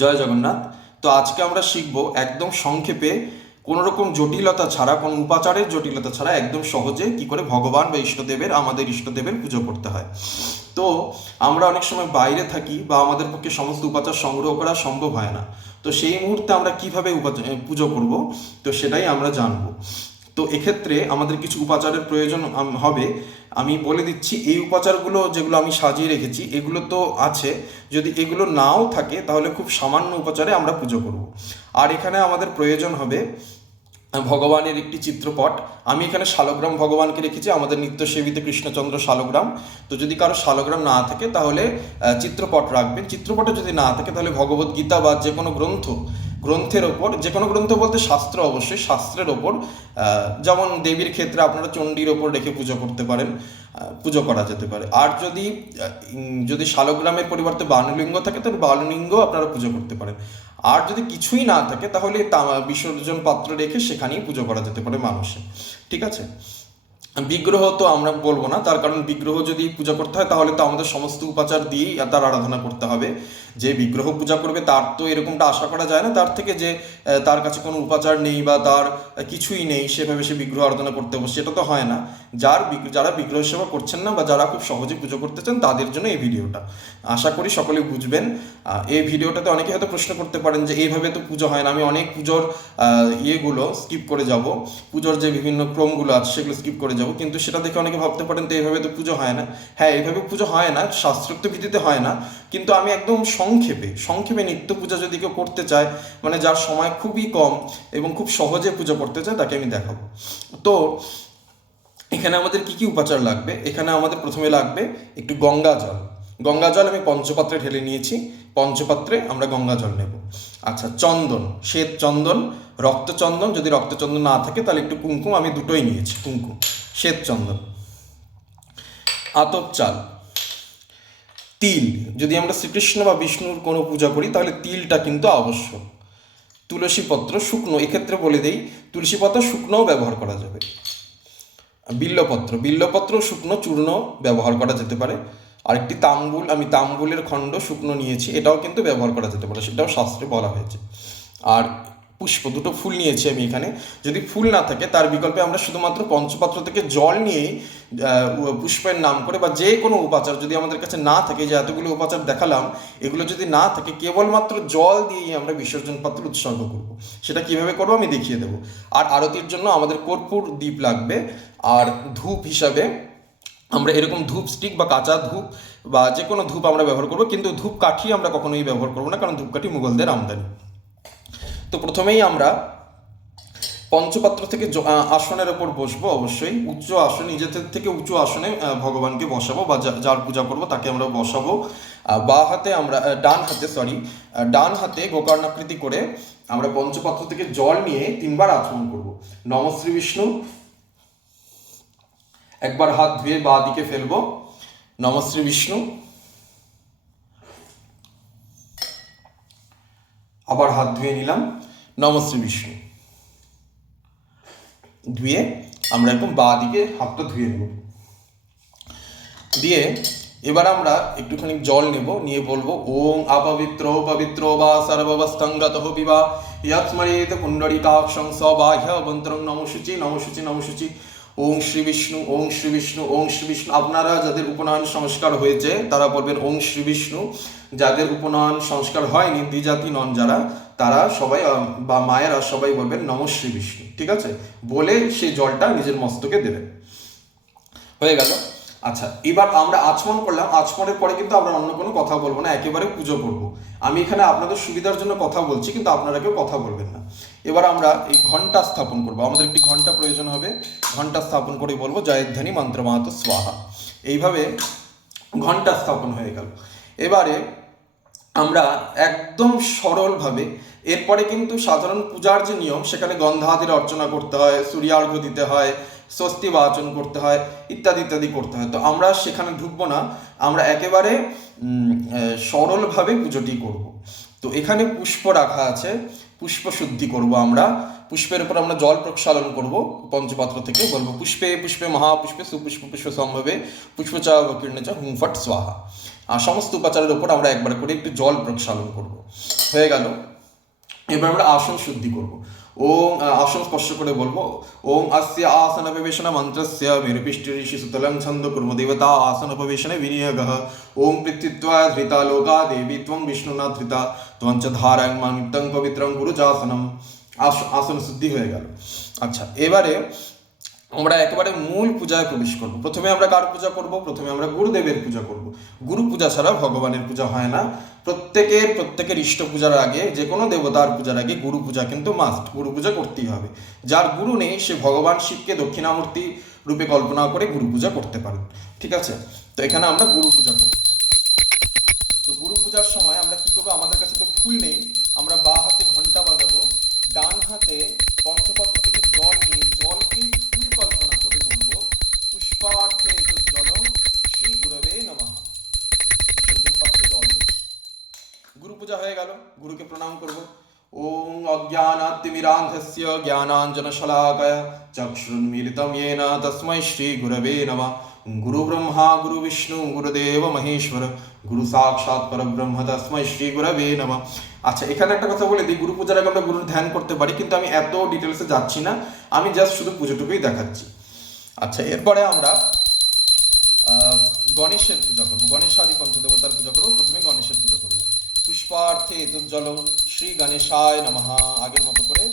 জয় জগন্নাথ। তো আজকে আমরা শিখব একদম সংক্ষেপে, কোনো রকম জটিলতা ছাড়া, কোনো উপাচারের জটিলতা ছাড়া একদম সহজে কি করে ভগবান বা ইষ্টদেবের, আমাদের ইষ্টদেবের পুজো করতে হয়। তো আমরা অনেক সময় বাইরে থাকি বা আমাদের পক্ষে সমস্ত উপাচার সংগ্রহ করা সম্ভব হয় না। তো সেই মুহূর্তে আমরা কিভাবে পুজো করব, তো সেটাই আমরা জানবো। তো এক্ষেত্রে আমাদের কিছু উপাচারের প্রয়োজন হবে। আমি বলে দিচ্ছি, এই উপাচারগুলো যেগুলো আমি সাজিয়ে রেখেছি এগুলো তো আছে, যদি এগুলো নাও থাকে তাহলে খুব সামান্য উপাচারে আমরা পুজো করব। আর এখানে আমাদের প্রয়োজন হবে ভগবানের একটি চিত্রপট। আমি এখানে শালগ্রাম ভগবানকে রেখেছি, আমাদের নিত্য সেবিত কৃষ্ণচন্দ্র শালগ্রাম। তো যদি কারো শালগ্রাম না থাকে তাহলে চিত্রপট রাখবেন। চিত্রপটে যদি না থাকে তাহলে ভগবদ্গীতা বা যে কোনো গ্রন্থের ওপর, যে কোনো গ্রন্থ বলতে শাস্ত্র, অবশ্যই শাস্ত্রের ওপর, যেমন দেবীর ক্ষেত্রে আপনারা চণ্ডীর ওপর রেখে পুজো করতে পারেন, পুজো করা যেতে পারে। আর যদি শালগ্রামের পরিবর্তে বানুলিঙ্গ থাকে তাহলে বানুলিঙ্গ আপনারা পুজো করতে পারেন। আর যদি কিছুই না থাকে তাহলে বিসর্জন পাত্র রেখে সেখানেই পুজো করা যেতে পারে মানুষের। ঠিক আছে। বিগ্রহ তো আমরা বলবো না, তার কারণ বিগ্রহ যদি পূজা করতে হয় তাহলে তো আমাদের সমস্ত উপাচার দিয়েই তার আরাধনা করতে হবে। যে বিগ্রহ পূজা করবে তার তো এরকমটা আশা করা যায় না তার থেকে যে তার কাছে কোনো উপাচার নেই বা তার কিছুই নেই, সেভাবে সে বিগ্রহ আরাধনা করতে হবে, সেটা তো হয় না। যারা বিগ্রহ সেবা করছেন না বা যারা খুব সহজে পুজো করতে চান তাদের জন্য এই ভিডিওটা, আশা করি সকলে বুঝবেন। এই ভিডিওটাতে অনেকে হয়তো প্রশ্ন করতে পারেন যে এইভাবে তো পুজো হয় না। আমি অনেক পুজোর ইয়েগুলো স্কিপ করে যাব, পুজোর যে বিভিন্ন ক্রমগুলো আছে সেগুলো স্কিপ করে যাব, কিন্তু সেটা দেখে অনেকে ভাবতে পারেন তো এইভাবে তো পুজো হয় না। হ্যাঁ, এইভাবে পুজো হয় না, শাস্ত্রোক্ত বিধিতে হয় না, কিন্তু আমি একদম সংক্ষেপে নিত্য পূজা যদি কেউ করতে চায়, মানে যার সময় খুবই কম এবং খুব সহজে পুজো করতে চায়, তাকে আমি দেখাবো। তো এখানে আমাদের কি কি উপাচার লাগবে? এখানে আমাদের প্রথমে লাগবে একটু গঙ্গা জল। গঙ্গা জল আমি পঞ্চপাত্রে ঢেলে নিয়েছি, পঞ্চপাত্রে আমরা গঙ্গা জল নেব। আচ্ছা, চন্দন, শ্বেত চন্দন, রক্তচন্দন, যদি রক্তচন্দন না থাকে তাহলে একটু কুমকুম, আমি দুটোই নিয়েছি, কুমকুম, শ্বেত চন্দন, আতপ চাল, তিল, যদি আমরা শ্রীকৃষ্ণ বা বিষ্ণুর কোনো পূজা করি তাহলে তিলটা কিন্তু আবশ্যক। তুলসী পত্র শুকনো, এক্ষেত্রে বলে দেই তুলসী পাতা শুকনোও ব্যবহার করা যাবে। বিল্লপত্র শুকনো চূর্ণ ব্যবহার করা যেতে পারে। আর একটি তাম্বুল, আমি তাম্বুলের খণ্ড শুকনো নিয়েছি, এটাও কিন্তু ব্যবহার করা যেতে পারে, সেটাও শাস্ত্রে বলা হয়েছে। আর পুষ্প, দুটো ফুল নিয়েছি আমি এখানে। যদি ফুল না থাকে তার বিকল্পে আমরা শুধুমাত্র পঞ্চপাত্র থেকে জল নিয়েই পুষ্পের নাম করে, বা যে কোনো উপাচার যদি আমাদের কাছে না থাকে, যে এতগুলো উপাচার দেখালাম এগুলো যদি না থাকে, কেবলমাত্র জল দিয়েই আমরা বিসর্জন পাত্র উৎসর্গ করব। সেটা কিভাবে করবো আমি দেখিয়ে দেবো। আর আরতির জন্য আমাদের কর্পূর দ্বীপ লাগবে। আর ধূপ হিসাবে আমরা এরকম ধূপ স্টিক বা কাঁচা ধূপ বা যে কোনো ধূপ আমরা ব্যবহার করবো, কিন্তু ধূপ কাঠি আমরা কখনোই ব্যবহার করবো না, কারণ ধূপকাঠি মুঘলদের আমদানি। তো প্রথমেই আমরা পঞ্চপাত্র থেকে আসনের ওপর বসবো, অবশ্যই উচ্চ আসন, নিজেদের থেকে উঁচু আসনে ভগবানকে বসাবো বা যার পূজা করব তাকে আমরা বসাবো। ডান হাতে গোকর্ণাকৃতি করে আমরা পঞ্চপাত্র থেকে জল নিয়ে 3বার আচমন করব। নম শ্রী বিষ্ণু, একবার হাত ধুয়ে বাঁ দিকে ফেলবো, নম শ্রী বিষ্ণু, আবার হাত ধুয়ে নিলাম, নম শ্রী বিষ্ণু, ধুয়ে আমরা একদম বাঁ দিকে হাতটা ধুয়ে নেব। দিয়ে এবার আমরা একটুখানি জল নেব, নিয়ে বলবো ওং অপবিত্র পবিত্র বা সর্ববস্তঙ্গত বিবা ইয়ৎস্মরেত পুণ্ডরীকাক্ষং সবাহ্য মন্ত্রং নমশুচি নমশুচি নমশুচি। ওং শ্রী বিষ্ণু, ওং শ্রী বিষ্ণু, ওং শ্রী বিষ্ণু। আপনারা যাদের উপনয়ন সংস্কার হয়েছে তারা বলবেন ওং শ্রী বিষ্ণু, যাদের উপনয়ন সংস্কার হয়নি, দ্বিজাতি নন যারা, তারা সবাই বা মায়েরা সবাই বলবেন নম শ্রী বিষ্ণু। ঠিক আছে, বলে সেই জলটা নিজের মস্তকে দেবেন। হয়ে গেল। আচ্ছা, এবার আমরা আচমন করলাম, আচমনের পরে কিন্তু আমরা অন্য কোনো কথা বলবো না, একেবারে পুজো করব। আমি এখানে আপনাদের সুবিধার জন্য কথা বলছি, কিন্তু আপনারা কেউ কথা বলবেন না। এবার আমরা এই ঘন্টা স্থাপন করব, আমাদের একটি ঘন্টা প্রয়োজন হবে। ঘন্টা স্থাপন করে বলবো জয়ধ্বনি মন্ত্রমাহাত স্বাহা। এইভাবে ঘন্টা স্থাপন হয়ে গেল। এবারে আমরা একদম সরলভাবে, এরপরে কিন্তু সাধারণ পূজার যে নিয়ম, সেখানে গন্ধাদির অর্চনা করতে হয়, সূর্যার্ঘ্য দিতে হয়, স্বস্তি বাচন করতে হয়, ইত্যাদি ইত্যাদি করতে হয়। তো আমরা সেখানে ঢুকবো না, আমরা একেবারে সরলভাবে পুজোটি করব। তো এখানে পুষ্প রাখা আছে, পুষ্প শুদ্ধি করব আমরা। পুষ্পের উপর আমরা জল প্রক্ষালন করব, পঞ্চপাত্র থেকে বলবো পুষ্পে পুষ্পে মহাপুষ্পে সুপুষ্প পুষ্প সম্ভবে পুষ্পচা বকীর্ণ চা হুম ফট স্বাহা। আর সমস্ত উপাচারের উপর আমরা একবার করে একটু জল প্রক্ষালন করব। হয়ে গেল। এবার আমরা আসন শুদ্ধি করব। ওম, আসন স্পর্শ করে বলবো, ওম অস্য আসন উপবেশন মন্ত্রস্য মেরুপিষ্ঠঋষি সুতলং ছন্দ কুর্ম দেবতা আসন উপবেশনে বিনিয়োগঃ। ওম পৃথিত্বা ধৃতা লোকা দেবী ত্বং বিষ্ণুনা ধৃতা ত্বং চ ধারায়ং মানিত্যং পবিত্রং গুরুচাসনম। আসন শুদ্ধি হয়ে গেল। আচ্ছা, এবারে আমরা একেবারে মূল পূজায় প্রবেশ করব। প্রথমে আমরা কার পূজা করব? প্রথমে আমরা গুরুদেবের পূজা করব। গুরু পূজা ছাড়া ভগবানের পূজা হয় না। প্রত্যেকের ইষ্ট পূজার আগে, যে কোনো দেবতার পূজার আগে গুরু পূজা কিন্তু মাস্ট, গুরু পূজা করতেই হবে। যার গুরু নেই সে ভগবান শিবকে দক্ষিণামূর্তি রূপে কল্পনা করে গুরু পূজা করতে পারেন। ঠিক আছে, তো এখানে আমরা গুরু পূজা করব। তো গুরু পূজার সময় আমরা কি করবো? আমাদের কাছে তো ফুল নেই, আমরা বা হাতে ঘন্টা বাজাবো, ডান হাতে পঞ্চপত্র থেকে জল নিয়ে জলকে ফুল কল্পনা করে বলবো, পুষ্পার্থে জলম শ্রী গুরবে নমঃ। বিসর্জন পাত্রে জল দেব। গুরু পূজা হয়ে গেল, গুরুকে প্রণাম করব। ওম অজ্ঞানাতিমিরান্ধস্য জ্ঞানাঞ্জনশলাকয়া চক্ষুরুন্মীলিতং येन তস্मै শ্রী গুরবে নমঃ। গুরু ব্রহ্মা গুরু বিষ্ণু গুরুদেব মহেশ্বর গুরু সাক্ষাৎ পরব্রহ্ম তস্मै শ্রী গুরবে নমঃ। আচ্ছা, এখানে একটা কথা বলে দিই, গুরু পূজার আগে আমরা গুরুর ধ্যান করতে পারি, কিন্তু আমি এত ডিটেলসে যাচ্ছি না, আমি জাস্ট শুধু পুজোটুকুই দেখাচ্ছি। আচ্ছা, এরপরে আমরা গণেশের পূজা করবো, গণেশাদি পঞ্চদেবতার পূজা করবো। প্রথমে গণেশের পূজা করবো। পুষ্পার্থে এতজ্জলং শ্রী গণেশায় নমঃ। আগের মতো করে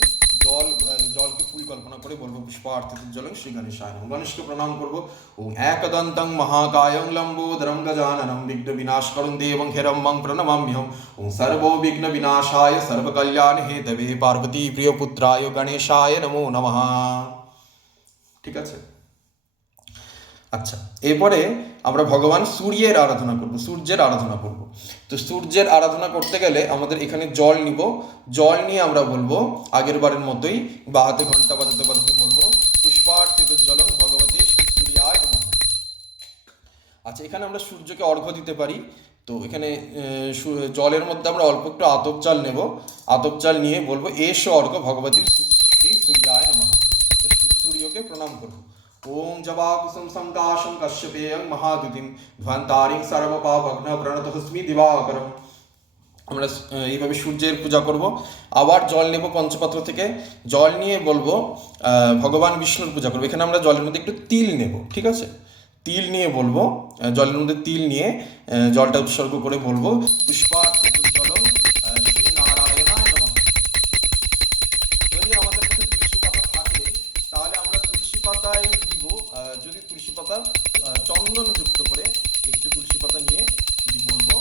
জলকে ফুল কল্পনা করে বলবো, পুষ্পার্থে এতজ্জলং শ্রী গণেশায় নমঃ। গণেশকে প্রণাম করবো। ওম একদন্তং মহাকায়ং লম্বোদরং গজাননম বিঘ্ন বিনাশকরং দেবং হিরম্যং প্রণমাম্যহম। ওম সর্বো বিঘ্ন বিনাশায় সর্বকল্যাণ হেতবে পার্বতী প্রিয় পুত্রায় গণেশায় নমো নমঃ। ঠিক আছে। আচ্ছা, এরপরে আমরা ভগবান সূর্যের আরাধনা করব, সূর্যের আরাধনা করব। তো সূর্যের আরাধনা করতে গেলে আমাদের এখানে জল নিব। জল নিয়ে আমরা বলবো আগের বারের মতোই, বা হাতে ঘন্টা বাজাতে বাজাতে বলবো, পুষ্পার্থিত জলং ভগবতে সূর্যায় নমঃ। আচ্ছা, এখানে আমরা সূর্যকে অর্ঘ্য দিতে পারি। তো এখানে জলের মধ্যে আমরা অল্প একটু আতপ চাল নেব। আতপ চাল নিয়ে বলবো, এস অর্ঘ্য ভগবতী শ্রী সূর্যায় নমঃ। সূর্যকে প্রণাম করব। ওম জবাকুসুম সংকাশং কশ্যপেয়ং মহাদুতিম ধ্বন্তারিং সর্বপাপঘ্ন প্রণতহস্মি দিবাকরম। আমরা এইভাবে সূর্যের পূজা করব। আবার জল নেব পঞ্চপাত্র থেকে, জল নিয়ে বলবো ভগবান বিষ্ণুর পূজা করবো। এখানে আমরা জলের মধ্যে একটু তিল নেব। ঠিক আছে, তিল নিয়ে বলবো, জলের মধ্যে তিল নিয়ে জলটা উৎসর্গ করে বলবো, পুষ্পার্থ জলম শ্রী নারায়ণায় নমঃ। যদি আমাদের কাছে তুলসী পাতা থাকে তাহলে আমরা তুলসী পাতায় দিব। যদি তুলসী পাতা চন্দন যুক্ত করে একটু তুলসী পাতা নিয়ে বলবো,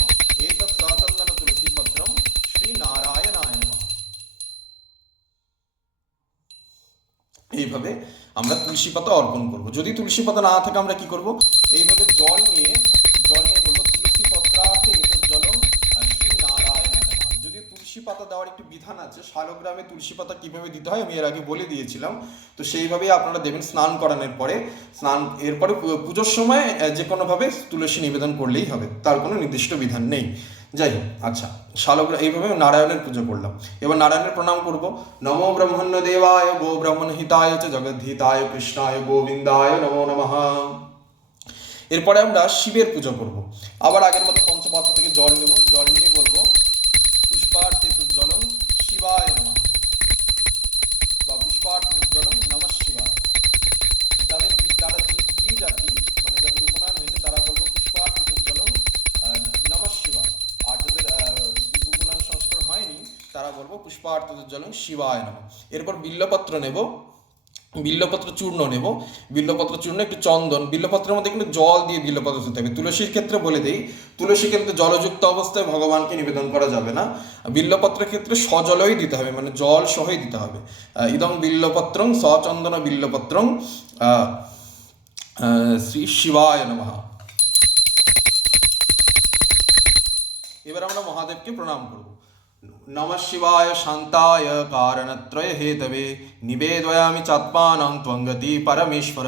এতৎ সচন্দন তুলসী পত্রম শ্রী নারায়ণায় নমঃ। এইভাবে আমরা তুলসী পাতা অর্পণ করব। যদি তুলসী পাতা না থাকে আমরা কি করব? এইভাবে জল নিয়ে বলবো, তুলসী পত্রার্থে এতৎ জলম শ্রী নারায়ণায় নমঃ। যদি তুলসী পাতা দেওয়ার একটু বিধান আছে, শালগ্রামে তুলসী পাতা কিভাবে দিতে হয় আমি এর আগে বলে দিয়েছিলাম, তো সেইভাবেই আপনারা দেবেন স্নান করানোর পরে। এরপরে পুজোর সময় যে কোনোভাবে তুলসী নিবেদন করলেই হবে, তার কোনো নির্দিষ্ট বিধান নেই। যাই হোক, আচ্ছা, এইভাবে নারায়ণের পুজো করলাম। এবার নারায়ণের প্রণাম করব। নমো ব্রহ্মণ্য দেবায় গো ব্রাহ্মণ হিতায় চ জগদ্ধিতায় কৃষ্ণায় গোবিন্দায় নমো নমঃ। এরপরে আমরা শিবের পুজো করব। আবার আগের মতো পঞ্চপাত্র থেকে জল নেব, জল নিয়ে বলবো, পুষ্পার্থে জলম শিবায় নমঃ, বা পুষ্পার্থে জলম নমঃ শিবায়। যারা দ্বি জাতি, মানে যাদের উপনয়ন হয়েছে তারা বলবো পুষ্পার্থে জলম নমঃ শিবায়। আর যাদের উপনয়ন সংস্কার হয়নি তারা বলবো পুষ্পার্থে জলম শিবায় নমঃ। এরপর বিল্লপত্র নেব, বিল্লপত্র চূর্ণ নেব। বিল্লপত্র চূর্ণ, একটু চন্দন, বিল্লপত্রের মধ্যে কিন্তু জল দিয়ে বিল্লপত্র দিতে হবে। তুলসীর ক্ষেত্রে বলে দিই, তুলসী কিন্তু জলযুক্ত অবস্থায় ভগবানকে নিবেদন করা যাবে না। বিল্লপত্রের ক্ষেত্রে সজলই দিতে হবে, মানে জল সহই দিতে হবে। ইদং বিল্লপত্রং সচন্দন বিল্লপত্রং শ্রী শিবায় নমঃ। এবার আমরা মহাদেবকে প্রণাম করব। নমঃ শিবায় শান্তায় কারণত্রয় হেতবে নিবেদয়ামি চাত্মানং ত্বঙ্গতি পরমেশ্বর।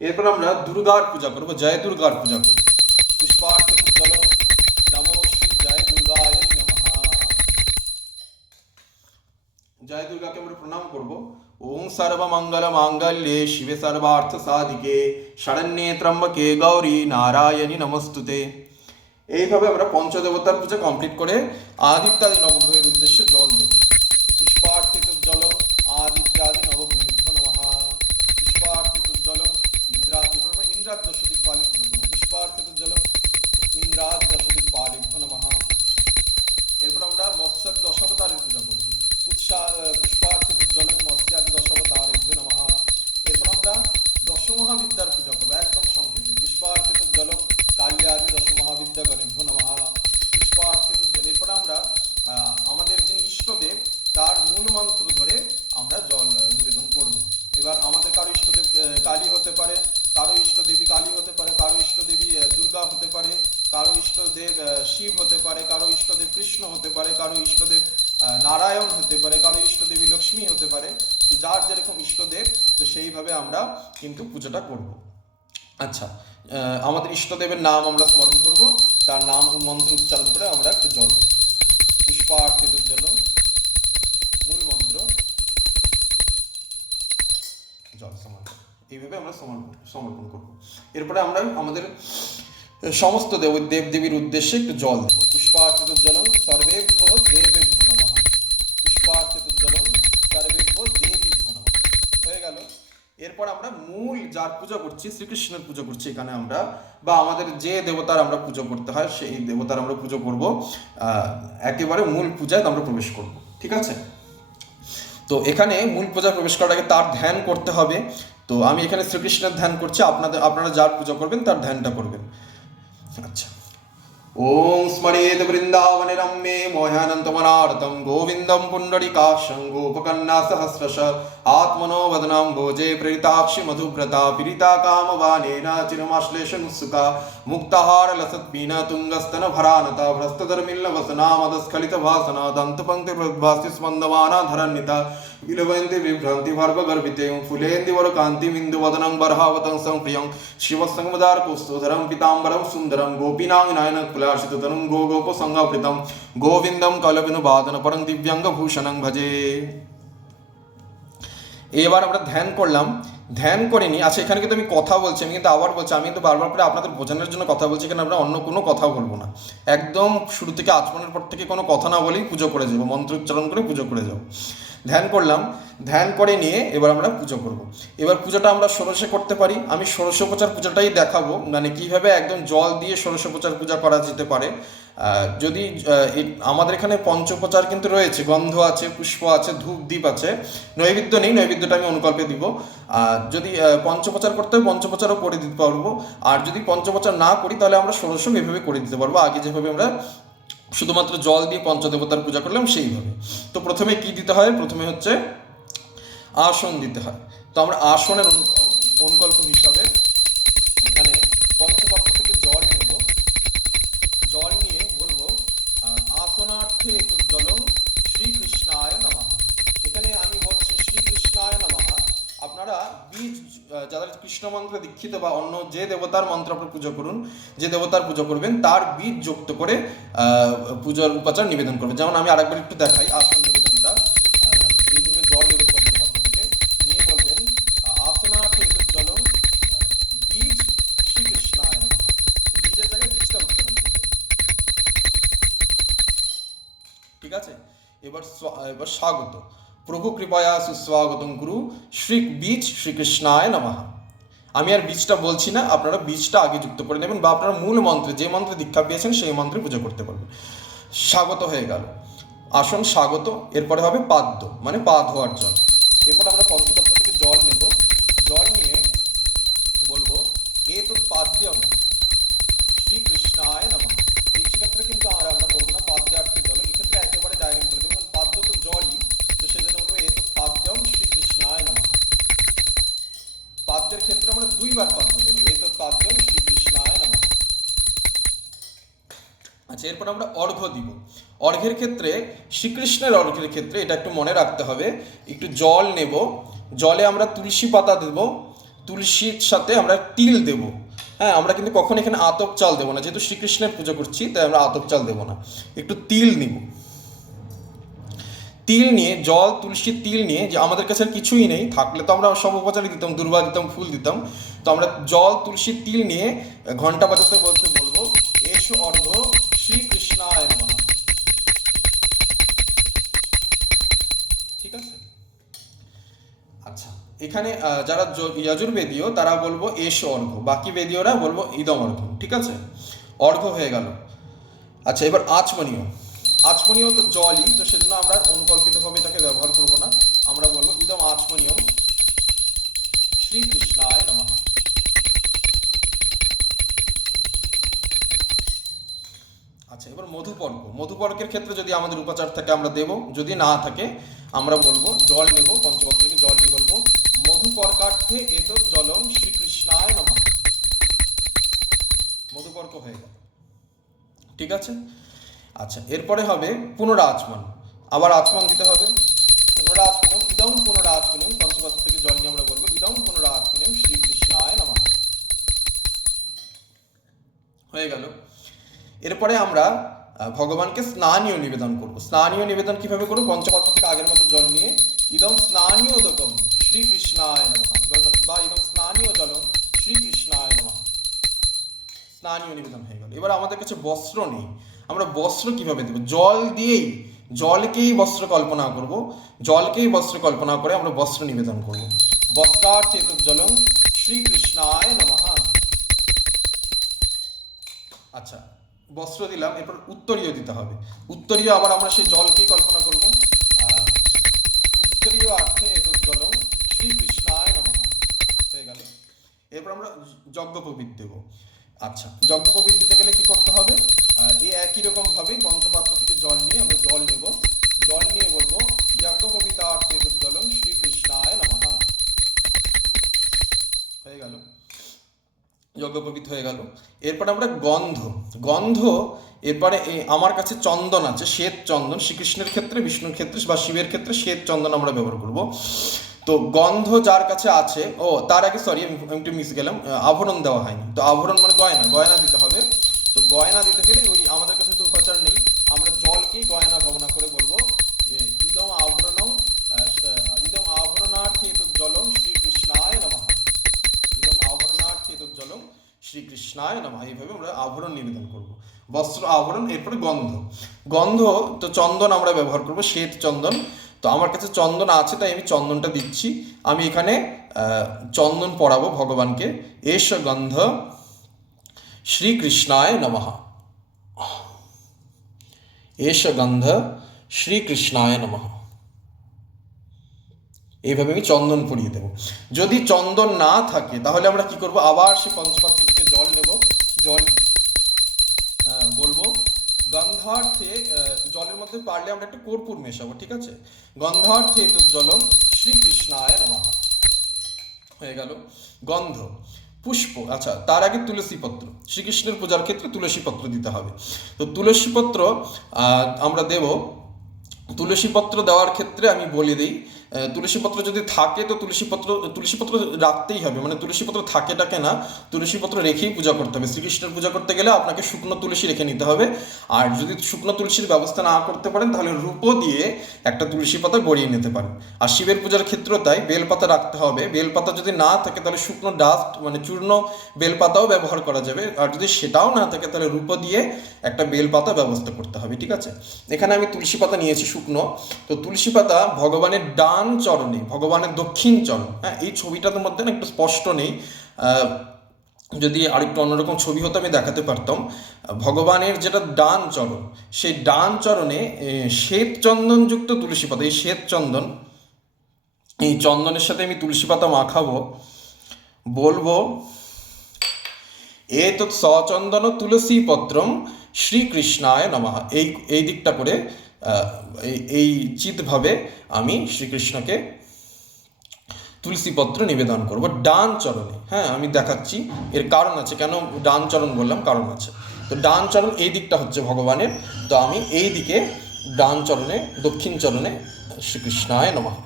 এরপর আমরা দুর্গার পূজা করব, জয় দুর্গার পূজা করব। পুষ্পার্থ জল নমো শ্রী জয় দুর্গায় নমঃ। জয় দুর্গাকে আমরা প্রণাম করব। ওম সর্বমঙ্গল মাঙ্গল্যে শিবে সর্বার্থ সাধিকে শরণ্যে ত্র্যম্বকে গৌরী নারায়ণী নমস্তুতে। এইভাবে আমরা পঞ্চদেবতার পূজা কমপ্লিট করে আদিত্যাদি নবগ্রহের উদ্দেশ্যে জল দেব। পুষ্পার্থিত জলম আদিত্যাদি নবগ্রহেভ্যো নমঃ। পুষ্পার্থিত জলম ইন্দ্রাদি ইন্দ্রাদশ দিকপালে পূজা করব। পুষ্পার্থিত জলম ইন্দ্রাদি দশ দিকপালেভ্যো নমঃ। এরপর আমরা মৎস্যাদি দশাবতারের পূজা করব। পুষ্পার্থিত জলম মৎস্যাদি দশাবতারেভ্যো নমঃ। এরপর আমরা দশমহাবিদ্যার পূজা করবো একদম সংক্ষেপে। পুষ্পার্থিত জলম কাল্যাদি দশমহাবিদ্যা গণেভ্যো নমঃ। পুষ্পার্থিত জল। এরপর আমরা আমাদের যিনি ইষ্টদেব তার মূল মন্ত্র ধরে আমরা জল নিবেদন করব। এবার আমাদের কারো ইষ্টদেব কালী হতে পারে, কারো ইষ্টদেবী কালী হতে পারে, কারো ইষ্টদেবী দুর্গা হতে পারে, কারো ইষ্টদেব শিব হতে পারে, কারো ইষ্টদেব কৃষ্ণ হতে পারে, কারো ইষ্টদেব নারায়ণ হতে পারে, কারো ইষ্টদেবী লক্ষ্মী হতে পারে। তো যার যেরকম ইষ্টদেব তো সেইভাবে আমরা কিন্তু পুজোটা করব। আচ্ছা, আমাদের ইষ্টদেবের নাম আমরা স্মরণ করব, তার নাম ও মন্ত্র উচ্চারণ করে আমরা একটু জল দেব। পুষ্পার্থিত জল মূল মন্ত্র জল সমর্পণ, এইভাবে আমরা সমর্পণ করব। এরপরে আমরা আমাদের সমস্ত দেব দেবীর উদ্দেশ্যে একটু জল দেব। পুষ্পার্থিত জলম সর্বেভ্যো দেবেভ্যো নমঃ। পুষ্পার্থিত জলম সর্বেভ্যো দেবীভ্যো নমঃ। হয়ে গেল। এরপর আমরা মূল যার পূজা করছি শ্রীকৃষ্ণের পুজো করছি এখানে আমরা, বা আমাদের যে দেবতার আমরা পুজো করতে হয় সেই দেবতার আমরা পুজো করব। একেবারে মূল পূজায় আমরা প্রবেশ করব। ঠিক আছে? তো এখানে মূল পূজা প্রবেশ করার আগে তার ধ্যান করতে হবে। তো আমি এখানে শ্রীকৃষ্ণের ধ্যান করছি, আপনারা যার পূজা করবেন তার ধ্যানটা করবেন। আচ্ছা, ওং স্মরেদ বৃন্দাবনে রম্যে মোহানন্তমনার্তম গোবিন্দম পুণ্ডরিকাক্ষং গোপকন্যা সহস্রশ আত্মনো বদনাম ভোজে প্রেরিতাক্ষি মধুব্রতা পীড়িতা কামবানেন চিরমাশ্লেষনুৎসুকা মুক্তাহার লসৎপীন তুঙ্গস্তন ভরানতা ভ্রস্তধর্মিল্ল वसना मदस्खलित भासना दन्तपङ्क्ति प्रद्भासि स्पन्दमाना धरन्निता विलवन्ति विभ्रान्ति भर्गगर्भिते फुलेन्दि वरकान्ति बिन्दुवदनं बर्हावतं संप्रियं शिवसंवदार कौस्तुधरं पीताम्बरं सुन्दरं गोपीनां नयनकुलार्षिततनुं गोगोपसंगावृतं गोविन्दं कलविनुवादन परं दिव्याङ्गभूषणं भजे। এবার আমরা ধ্যান করলাম, ধ্যান করে নি। আচ্ছা, এখানে কিন্তু আমি কথা বলছি, আমি কিন্তু আবার বলছি, আমি কিন্তু বারবার করে আপনাদের বোঝানোর জন্য কথা বলছি, এখানে আমরা অন্য কোনো কথা বলবো না। একদম শুরু থেকে আচমনের পর থেকে কোনো কথা না বলেই পুজো করে যাবো, মন্ত্র উচ্চারণ করে পুজো করে যাবো। ধ্যান করলাম, ধ্যান করে নিয়ে এবার আমরা পুজো করব। এবার পুজোটা আমরা ষোড়শে করতে পারি। আমি ষোড়শোপচার পূজাটাই দেখাবো, মানে কিভাবে একদম জল দিয়ে ষোড়শোপচার পূজা করা যেতে পারে। যদি আমাদের এখানে পঞ্চোপচার কিন্তু রয়েছে, গন্ধ আছে, পুষ্প আছে, ধূপ দ্বীপ আছে, নৈবেদ্য নেই, নৈবেদ্যটা আমি অনুকল্পে দিব। যদি পঞ্চোপচার করতে হয় পঞ্চোপচারও করে দিতে পারবো, আর যদি পঞ্চোপচার না করি তাহলে আমরা ষোড়শো এভাবে করে দিতে পারবো, আগে যেভাবে আমরা শুধুমাত্র জল দিয়ে পঞ্চদেবতার পূজা করলাম সেইভাবে। তো প্রথমে কি দিতে হয়? প্রথমে হচ্ছে আসন দিতে হয়। তো আমরা আসনের অনুকল্প হিসাবে এখানে পঞ্চপাত্র থেকে জল নেব। জল নিয়ে বলবো আসনার্থে জলম শ্রীকৃষ্ণায় নমঃ। এখানে আমি বলছি শ্রীকৃষ্ণায় নমঃ। আপনারা বীজ যাদের কৃষ্ণ মন্ত্রে দীক্ষিত বা অন্য যে দেবতার মন্ত্র আপনি পুজো করুন, যে দেবতার পুজো করবেন তার বীজ যুক্ত করে পূজার উপাচার নিবেদন করবেন। যেমন আমি আরেকবার একটু দেখাই আসন নিবেদনটা। এইভাবে জল নেবেন পঞ্চপাত্র থেকে, নিয়ে বলবেন আসনার্থে জলম বীজ শ্রীকৃষ্ণায় নমঃ। বীজের জায়গায় বীজটা উচ্চারণ করবেন। ঠিক আছে? এবার স্বাগত। প্রভু কৃপয়া সুস্বাগতম কুরু শ্রী বীজ শ্রীকৃষ্ণায় নমঃ। আমি আর বীজটা বলছি না, আপনারা বীজটা আগে যুক্ত করে নেবেন, বা আপনারা মূল মন্ত্রে যে মন্ত্রে দীক্ষা পেয়েছেন সেই মন্ত্রে পুজো করতে পারবেন। স্বাগত হয়ে গেল, আসন স্বাগত। এরপরে হবে পাদ্য, মানে পা ধোয়ার জল। এরপর আমরা পঞ্চপাত্র থেকে জল নেব। জল নিয়ে বলবো এতৎ পাদ্যম শ্রীকৃষ্ণায় নমঃ। এই ক্ষেত্রে কিন্তু আর আমরা বলবো না পাদ্যার্থে জল, এই ক্ষেত্রে একেবারে ডাইরেক্ট করে দেবো, কারণ পাদ্য তো জলই, তো সেজন্য বলবো এতৎ পাদ্যম শ্রীকৃষ্ণায় নমঃ। পাদ্যের ক্ষেত্রে আমরা দুইবার পাদ্য দেবো, এতৎ পাদ্যম শ্রীকৃষ্ণায় নমঃ। আচ্ছা, এরপর আমরা অর্ঘ্য দিব। অর্ঘ্যের ক্ষেত্রে শ্রীকৃষ্ণের অর্ঘ্যের ক্ষেত্রে এটা একটু মনে রাখতে হবে, একটু জল নেব, জলে আমরা তুলসী পাতা দেব, তুলসীর সাথে আমরা তিল দেব। হ্যাঁ, আমরা কিন্তু কখন এখানে আতপ চাল দেবো না, যেহেতু শ্রীকৃষ্ণের পুজো করছি তাই আমরা আতপ চাল দেবো না, একটু তিল নিব। তিল নিয়ে জল তুলসী তিল নিয়ে, যে আমাদের কাছে আর কিছুই নেই, থাকলে তো আমরা সব উপাচারই দিতাম, দুর্বা দিতাম, ফুল দিতাম, তো আমরা জল তুলসী তিল নিয়ে ঘন্টা বাজাতে বলবো এস এসো অর্ঘ্য শ্রীকৃষ্ণায় নমঃ। ঠিক আছে। আচ্ছা, এখানে যারা যজুর্বেদীয় তারা বলবো এসো অর্ঘ্য, বাকি বেদীয়রা বলবো ইদম অর্ঘ্য। ঠিক আছে, অর্ঘ্য হয়ে গেল। আচ্ছা, এবার আচমনীয়। আচমনীয় তো জলই, তো সেজন্য আমরা অনুকল্পিতভাবে এটাকে ব্যবহার করব না, আমরা বলবো ইদম আচমনীয়ম শ্রীকৃষ্ণায় নমঃ। আচ্ছা, এবার মধুপর্ক। মধুপর্কের ক্ষেত্রে যদি আমাদের উপাচার থাকে আমরা দেব, যদি না থাকে আমরা বলবো জল নেব, পঞ্চপত্র থেকে জল নিয়ে বলবো মধুপর্কার্থে এতৎ জলং শ্রীকৃষ্ণায় নমঃ। মধুপর্ক হয়ে গেল। ঠিক আছে। আচ্ছা, এরপরে হবে পুনরাচমন। আবার আচমন দিতে হবে। পুনরাচমনম ইদং পুনরাচমনম, পঞ্চপত্র থেকে জল নিয়ে আমরা বলবো ইদং পুনরাচমনম শ্রীকৃষ্ণায় নমঃ। হয়ে গেল। এরপরে আমরা ভগবানকে স্নানীয় নিবেদন করব। স্নানীয় নিবেদন কিভাবে করব? পঞ্চপত্র থেকে আগের মতো জল নিয়ে ইদম স্নানীয় দকম শ্রীকৃষ্ণায় নমঃ, বা ইদম স্নানীয় জলম শ্রীকৃষ্ণায় নমঃ। স্নানীয় নিবেদন হয়ে গেল। এবার আমাদের কাছে বস্ত্র নেই, আমরা বস্ত্র কিভাবে দেব? জল দিয়েই, জলকেই বস্ত্র কল্পনা করব, জলকেই বস্ত্র কল্পনা করে আমরা বস্ত্র নিবেদন করব। বস্ত্রার্থে এতৎ জলম শ্রীকৃষ্ণায় নমঃ। আচ্ছা, বস্ত্র দিলাম, এরপর উত্তরীয় দিতে হবে। উত্তরীয় আবার আমরা সেই জলকেই কল্পনা করব। উত্তরীয় অর্থে এতৎ জলম শ্রীকৃষ্ণায় নমঃ হয়ে গেল। এরপর আমরা যজ্ঞোপবীত দেব। আচ্ছা, যজ্ঞোপবীত দিতে গেলে কি করতে হবে? এই একই রকম ভাবে পঞ্চপাত্র থেকে জল নিয়ে আমরা জল নেব, জল নিয়ে বলবো যজ্ঞোপবীতার্থে এতৎ জলম শ্রীকৃষ্ণায় নমঃ। হয়ে গেল, যজ্ঞোপবীত হয়ে গেল। এরপরে আমরা গন্ধ। গন্ধ এরপরে আমার কাছে চন্দন আছে, শ্বেত চন্দন। শ্রীকৃষ্ণের ক্ষেত্রে, বিষ্ণুর ক্ষেত্রে বা শিবের ক্ষেত্রে শ্বেত চন্দন আমরা ব্যবহার করব। তো গন্ধ যার কাছে আছে, ও তার আগে সরি আমি একটু মিস গেলাম, আভরণ দেওয়া হয়নি। তো আভরণ মানে গয়না, গয়না দিতে হবে। তো গয়না দিতে গেলে ওই আমাদের কাছে তো উপাচার নেই, আমরা জলকেই গয়না ভাবনা করে বলবো ইদম আভরণম ইদম আভরণার্থে এতৎ জলম শ্রীকৃষ্ণায় নমঃ। ইদম আভরণার্থে এতৎ জলম শ্রীকৃষ্ণায় নমঃ। এইভাবে আমরা আভরণ নিবেদন করব। বস্ত্র, আভরণ, এরপরে গন্ধ। গন্ধ তো চন্দন আমরা ব্যবহার করব, শ্বেত চন্দন। তো আমার কাছে চন্দন আছে তাই আমি চন্দনটা দিচ্ছি। আমি এখানে চন্দন পরাবো ভগবানকে। এষ গন্ধ শ্রীকৃষ্ণায় নমঃ। এষ গন্ধ শ্রীকৃষ্ণায় নমঃ। এইভাবে আমি চন্দন পরিয়ে দেবো। যদি চন্দন না থাকে তাহলে আমরা কি করব? আবার সেই পঞ্চপাত্র থেকে জল নেব, জল বলবো গন্ধার্থে, জলের মধ্যে পারলে আমরা একটু কর্পূর মেশাবো। ঠিক আছে, গন্ধার্থে এতৎ জলম শ্রীকৃষ্ণায় নমঃ হয়ে গেল। গন্ধ, পুষ্প। আচ্ছা, তার আগে তুলসী পত্র। শ্রীকৃষ্ণের পূজার ক্ষেত্রে তুলসী পত্র দিতে হবে। তো তুলসী পত্র আমরা দেব। তুলসী পত্র দেওয়ার ক্ষেত্রে আমি বলে দিই, তুলসী পত্র যদি থাকে তো তুলসী পত্র রাখতেই হবে, মানে তুলসী পত্র থাকেটাকে না, তুলসী পত্র রেখেই পূজা করতে হবে। শ্রীকৃষ্ণের পূজা করতে গেলে আপনাকে শুকনো তুলসী রেখে নিতে হবে। আর যদি শুকনো তুলসীর ব্যবস্থা না করতে পারেন তাহলে রূপো দিয়ে একটা তুলসী পাতা গড়িয়ে নিতে পারেন। আর শিবের পূজার ক্ষেত্রেও তাই, বেলপাতা রাখতে হবে। বেলপাতা যদি না থাকে তাহলে শুকনো ডাস্ট মানে চূর্ণ বেলপাতাও ব্যবহার করা যাবে। আর যদি সেটাও না থাকে তাহলে রূপো দিয়ে একটা বেলপাতা ব্যবস্থা করতে হবে। ঠিক আছে, এখানে আমি তুলসী পাতা নিয়েছি শুকনো। তো তুলসী পাতা ভগবানের ডান চরণে, ভগবানের দক্ষিণ চরণ। হ্যাঁ, এই ছবিটার মধ্যে না একটু স্পষ্ট নেই, যদি আরেকটু অন্যরকম ছবি হতো আমি দেখাতে পারতাম। ভগবানের যেটা ডান চরণ, সেই ডান চরণে শ্বেত চন্দনযুক্ত তুলসী পাতা, এই শ্বেত চন্দন, এই চন্দনের সাথে আমি তুলসী পাতা মাখাবো, বলবো এতৎ সচন্দন তুলসী পত্রম শ্রীকৃষ্ণায় নমঃ। এই দিকটা করে এই চিৎভাবে আমি শ্রীকৃষ্ণকে তুলসী পত্র নিবেদন করব ডান চরণে। হ্যাঁ, আমি দেখাচ্ছি, এর কারণ আছে, কেন ডান চরণ বললাম, কারণ আছে। তো ডান চরণ এই দিকটা হচ্ছে ভগবানের, তো আমি এই দিকে ডান চরণে, দক্ষিণ চরণে শ্রীকৃষ্ণায় নমঃ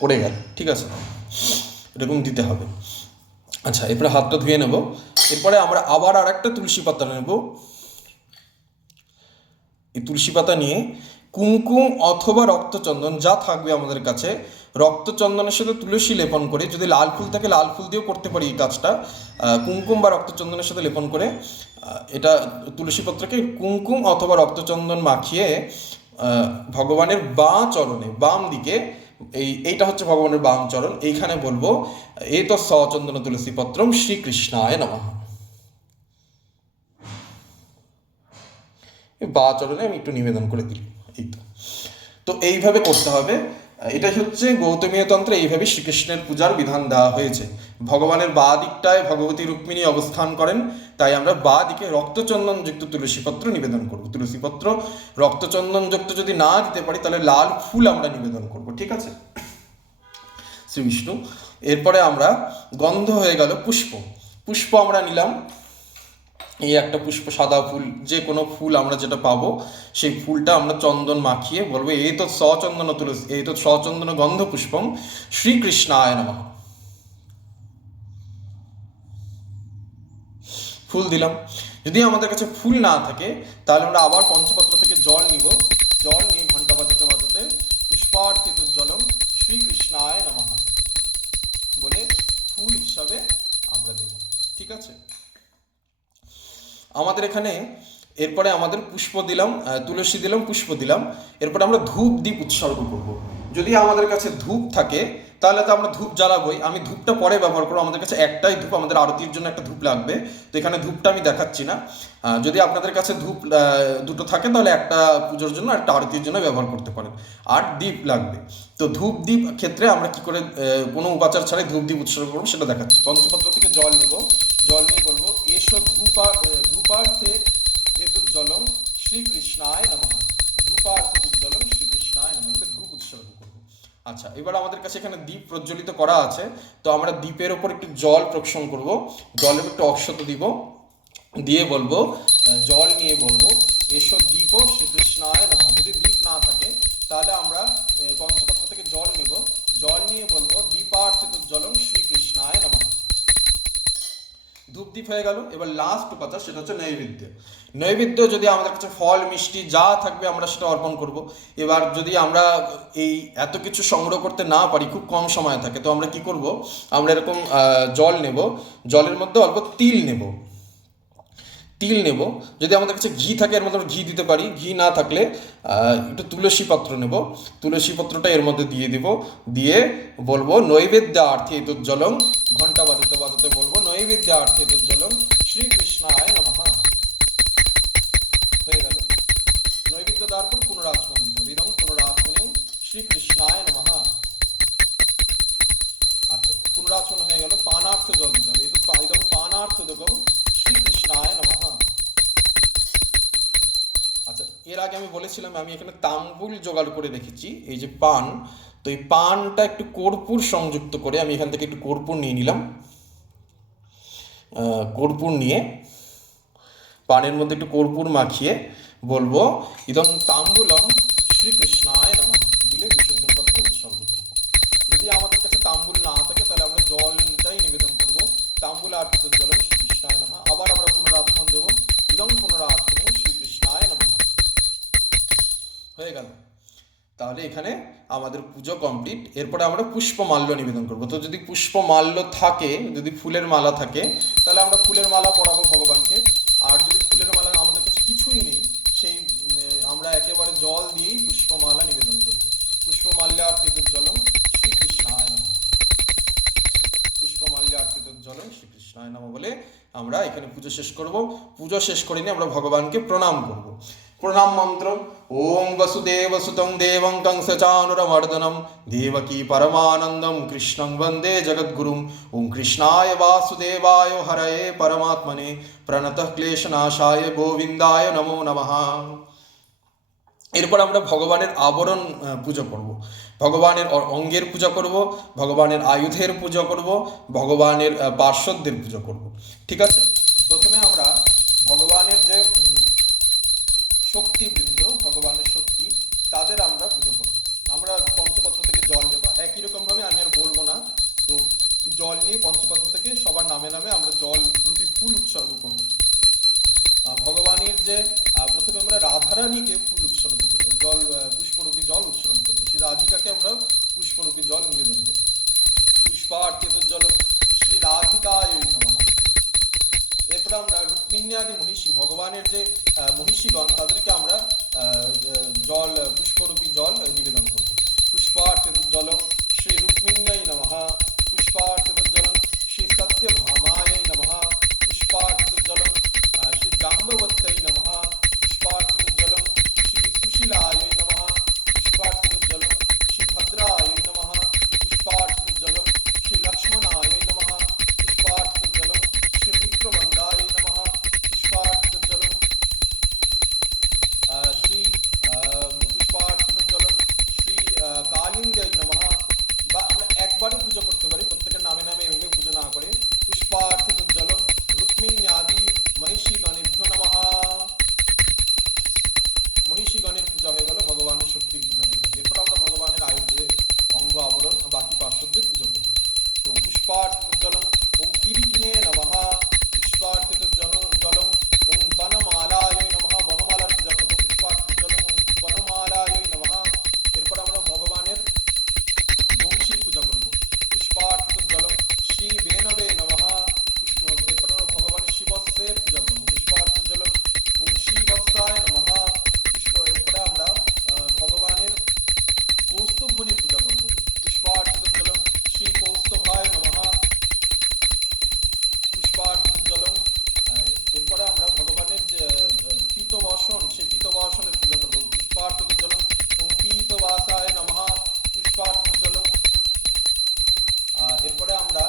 পড়ে গেল। ঠিক আছে, এরকম দিতে হবে। আচ্ছা, এরপরে হাতটা ধুয়ে নেব। এরপরে আমরা আবার আর একটা তুলসী পাতা নেব। এই তুলসী পাতা নিয়ে কুমকুম অথবা রক্তচন্দন যা থাকবে আমাদের কাছে, রক্তচন্দনের সাথে তুলসী লেপন করে, যদি লাল ফুল থাকে লাল ফুল দিয়েও করতে পারি এই কাজটা, কুমকুম বা রক্তচন্দনের সাথে লেপন করে এটা তুলসী পত্রকে কুমকুম অথবা রক্তচন্দন মাখিয়ে ভগবানের বাঁ চরণে, বাম দিকে, এইটা হচ্ছে ভগবানের বাম চরণ, এইখানে বলবো এই তো সচন্দন তুলসী পত্রম শ্রীকৃষ্ণায় নমঃ। বা চরণে আমি একটু নিবেদন করে দিই। এই তো এইভাবে করতে হবে। এটাই হচ্ছে গৌতমীয় তন্ত্রে, এইভাবে শ্রীকৃষ্ণের পূজার বিধান দেওয়া হয়েছে। ভগবানের বা দিকটায় ভগবতী রুক্মিণী অবস্থান করেন, তাই আমরা বা দিকে রক্তচন্দনযুক্ত তুলসীপত্র নিবেদন করব। তুলসীপত্র রক্তচন্দনযুক্ত যদি না দিতে পারি তাহলে লাল ফুল আমরা নিবেদন করব, ঠিক আছে, শ্রী বিষ্ণু। এরপরে আমরা গন্ধ হয়ে গেল পুষ্প। পুষ্প আমরা নিলাম, এই একটা পুষ্প, সাদা ফুল, যে কোনো ফুল আমরা যেটা পাবো সেই ফুলটা আমরা চন্দন মাখিয়ে বলবো এই তো সচন্দন তুলসী, এই তো সচন্দন গন্ধ পুষ্পম শ্রীকৃষ্ণায় নমঃ। ফুল দিলাম। যদি আমাদের কাছে ফুল না থাকে তাহলে আমরা আবার পঞ্চপত্র থেকে জল নিব, জল নিয়ে ঘন্টা বাজাতে বাজাতে পুষ্পার্থিত জলম শ্রীকৃষ্ণায় নমঃ বলে ফুল হিসাবে আমরা দেব, ঠিক আছে। আমাদের এখানে এরপরে আমাদের পুষ্প দিলাম, তুলসী দিলাম, পুষ্প দিলাম, এরপরে আমরা ধূপ দ্বীপ উৎসর্গ করব। যদি আমাদের কাছে ধূপ থাকে তাহলে তো আমরা ধূপ জ্বালাবোই, আমি ধূপটা পরে ব্যবহার করবো, আমাদের কাছে একটাই ধূপ, আমাদের আরতির জন্য একটা ধূপ লাগবে, তো এখানে ধূপটা আমি দেখাচ্ছি না। যদি আপনাদের কাছে ধূপ দুটো থাকে তাহলে একটা পুজোর জন্য একটা আরতির জন্য ব্যবহার করতে পারেন, আর দ্বীপ লাগবে। তো ধূপ দ্বীপ ক্ষেত্রে আমরা কি করে কোনো উপাচার ছাড়াই ধূপ দ্বীপ উৎসর্গ করবো সেটা দেখাচ্ছি। পঞ্চপত্র থেকে জল নেব, জল নিয়ে বলবো এসব ধূপার্থে এতৎ জলম শ্রীকৃষ্ণায় নমঃ। ধূপার্থে জলম শ্রীকৃষ্ণায় নমঃ বলে ধূপ উৎসর্গ করবো। আচ্ছা, এবার আমাদের কাছে এখানে দ্বীপ প্রজ্বলিত করা আছে, তো আমরা দ্বীপের ওপর একটু জল প্রক্ষণ করব, জলের একটু অক্ষত দিব, দিয়ে বলবো জল নিয়ে বলবো এসব দ্বীপ শ্রীকৃষ্ণায় নমঃ। যদি দ্বীপ না থাকে তাহলে আমরা পঞ্চপত্র থেকে জল নেব, জল নিয়ে বলবো দীপার্থিত জলম শ্রীকৃষ্ণায় নমঃ। ধূপ দ্বীপ হয়ে গেল। এবার লাস্ট উপাচার, সেটা হচ্ছে নৈবেদ্য। নৈবেদ্য যদি আমাদের কাছে ফল মিষ্টি যা থাকবে আমরা সেটা অর্পণ করব। এবার যদি আমরা এই এত কিছু সংগ্রহ করতে না পারি, খুব কম সময় থাকে, তো আমরা কি করব, আমরা এরকম জল নেব, জলের মধ্যে অল্প তিল নেব, তিল নেব। যদি আমাদের কাছে ঘি থাকে এর মধ্যে আমরা ঘি দিতে পারি, ঘি না থাকলে একটু তুলসী পত্র নেব, তুলসী পত্রটা এর মধ্যে দিয়ে দিব, দিয়ে বলবো নৈবেদ্য আর্থে জলম, ঘন্টা বাজাতে বাজাতে বলবো নৈবেদ্য আর্থে জলম শ্রীকৃষ্ণায় নমঃ। হয়ে গেল। নৈবেদ্য দেওয়ার পর পুনরাচমন দিতে হবে, এবং পুনরাচমনে শ্রীকৃষ্ণায় নমঃ। আচ্ছা, পুনরাচমন হয়ে গেল, পানার্থ জল দিতে হবে, এটা পানার্থ দেখো শ্রীকৃষ্ণায় নমঃ। আচ্ছা, এর আগে আমি বলেছিলাম আমি এখানে তাম্বুল জোগাড় করে রেখেছি, এই যে পান, তো এই পানটা একটু কর্পূর সংযুক্ত করে আমি এখান থেকে একটু কর্পূর নিয়ে নিলাম। কর্পূর নিয়ে পানের মধ্যে একটু কর্পূর মাখিয়ে বলবো ইদং তাম্বুলম শ্রীকৃষ্ণায় নমঃ দিলে বিসর্জন পত্র উৎসর্গ করবো। যদি আমাদের কাছে তাম্বুল না থাকে তাহলে আমরা জলটাই নিবেদন করবো, তাম্বুল আর্পিত জলম শ্রীকৃষ্ণায় নমঃ। আবার আমরা পুনরাচমন দেবো, ইদং পুনরাচমনে শ্রীকৃষ্ণায় নমঃ। হয়ে গেল। তাহলে এখানে আমাদের পুজো কমপ্লিট। এরপরে আমরা পুষ্পমাল্য নিবেদন করবো। তো যদি পুষ্পমাল্য থাকে, যদি ফুলের মালা থাকে তাহলে আমরা ফুলের মালা পরাবো ভগবানকে, আর যদি ফুলের মালা আমাদের কাছে কিছুই নেই সেই আমরা একেবারে জল দিয়েই পুষ্পমালা নিবেদন করবো। পুষ্পমাল্যার্পিত জলম শ্রীকৃষ্ণায় নমঃ, পুষ্পমাল্যার্পিত জলম শ্রীকৃষ্ণায় নমঃ বলে আমরা এখানে পুজো শেষ করব। পুজো শেষ করে নিয়ে আমরা ভগবানকে প্রণাম করব। প্রণাম মন্ত্র ওম বসুদেব সুতং দেবং কংসচানুরমর্দনম দেবকী পরমানন্দম কৃষ্ণং বন্দে জগদ্গুরুম। ওম কৃষ্ণায় বাসুদেবায় হরয়ে পরমাত্মনে প্রণতঃ ক্লেশনাশায় গোবিন্দায় নমো নমঃ। এরপর আমরা ভগবানের আবরণ পুজো করব, ভগবানের অঙ্গের পূজা করব, ভগবানের আয়ুধের পূজা করব, ভগবানের পার্শ্বদের পূজা করব, ঠিক আছে। প্রথমে আমরা ভগবানের যে শক্তিবৃন্দ, ভগবানের শক্তি, তাদের আমরা পুজো করব। আমরা পঞ্চপত্র থেকে জল নেব, একই রকমভাবে আমি আর বলবো না, তো জল নিয়ে পঞ্চপত্র থেকে সবার নামে নামে আমরা জল রূপী ফুল উৎসর্গ করব। ভগবানের যে প্রথমে আমরা রাধারানীকে ফুল উৎসর্গ করবো, জল পুষ্পরূপী জল উৎসর্গ করবো, সেই রাধিকাকে আমরা পুষ্পরূপী পুষ্পরূপী জল নিবেদন করব। পুষ্পার্থিত জলম শ্রী রাধিকায় নমঃ। এরপর আমরা রুক্মিণ্যাদি মহিষী, ভগবানের যে মহিষীগণ তাদেরকে আমরা জল পুষ্পরূপী জল নিবেদন করব। পুষ্পার্থিত জলম শ্রী রুক্মিণ্যায় নমঃ। পুষ্পার্থিত জলম শ্রী সত্যভামায় নমঃ। পুষ্পার্থিত জলম শ্রী জাম্ববত্যায় নমঃ। পুষ্পার্থিত জলম শ্রী সুশীলায় নমঃ। পুষ্পার্থিত জলম শ্রী ভদ্রায় নমঃ। পুষ্পার্থিত জলম শ্রী লক্ষ্মণায় নমঃ। পুষ্পার্থিত জলম শ্রী মিত্রবন্দায় নমঃ। পুষ্পার্থিত জলম শ্রী পুষ্পার্থিত জলম শ্রী কালিন্দায় নমঃ। বা আমরা একবারও পুজো করতে পারি, প্রত্যেকের নামে নামে এভাবে পুজো না করে। পুষ্পার্থিত জলম রুক্মিণ্যাদি মহিষীগণেভ্যো নমঃ। মহিষীগণের পূজা হয়ে গেল, ভগবানের শক্তির পূজা হয়ে গেল। এরপর আমরা ভগবানের আয়ুর্বেদ অঙ্গ আবরণ বাকি পার্শ্বদের পুজো করব। তো পুষ্পার্থিত জলম ওম কিরিটিনে নমঃ। পুষ্পার্থিত জলম ওম বনমালায় নমঃ। বনমালার পূজা করবো। পুষ্পার্থিত জলম ওম বনমালায় নমঃ। এরপর আমরা ভগবানের বংশীর পূজা করব। পুষ্পার্থিত জলম শ্রী বেনবে নমঃ। এরপর আমরা ভগবানের শিবস্যের পূজা করব। পুষ্পার্থিত জলম ওম শিবস্যায় নমঃ। এরপরে আমরা ভগবানের কৌস্তভবনীর পূজা করব। পুষ্পার্থিত জলম শ্রী কৌস্তভায় নমঃ। পুষ্পার্থিত জলম এরপরে আমরা ভগবানের যে পীতবাসন, সেই পীতবাসনের পূজা করব। পুষ্পার্থিত জলম ওম পীতবাসায় নমঃ। পুষ্পার্থিত জলম এরপরে আমরা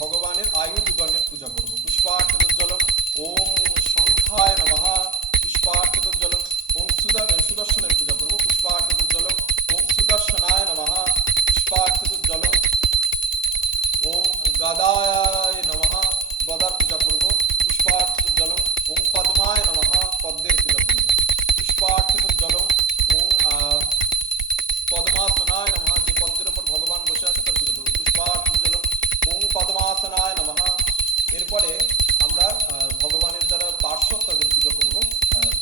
ভগবানের আয়ুধগণের পূজা করব। পুষ্পার্থিত জলম ওম শঙ্খায় নমঃ। পুষ্পার্থিত জলম ওম সুদর্শনের পূজা করব। পুষ্পার্থিত জলম ওম সুদর্শনায় নমঃ। পুষ্পার্থিত জলম ওম গদায় নমঃ। গদার পূজা করব। পুষ্পার্থিত জলম ওম পদ্মায় নমঃ। পদ্মের পূজা করব। পুষ্পার্থিত জলম ওম পদ্মাসনায় নমঃ। যে পদ্মের উপর ভগবান বসে আছে তার পূজা করব। পুষ্পার্থিত জলম ওম পদ্মাসনায় নমঃ। এরপরে আমরা ভগবানের যারা পার্শ্বদ তাদের পুজো করব।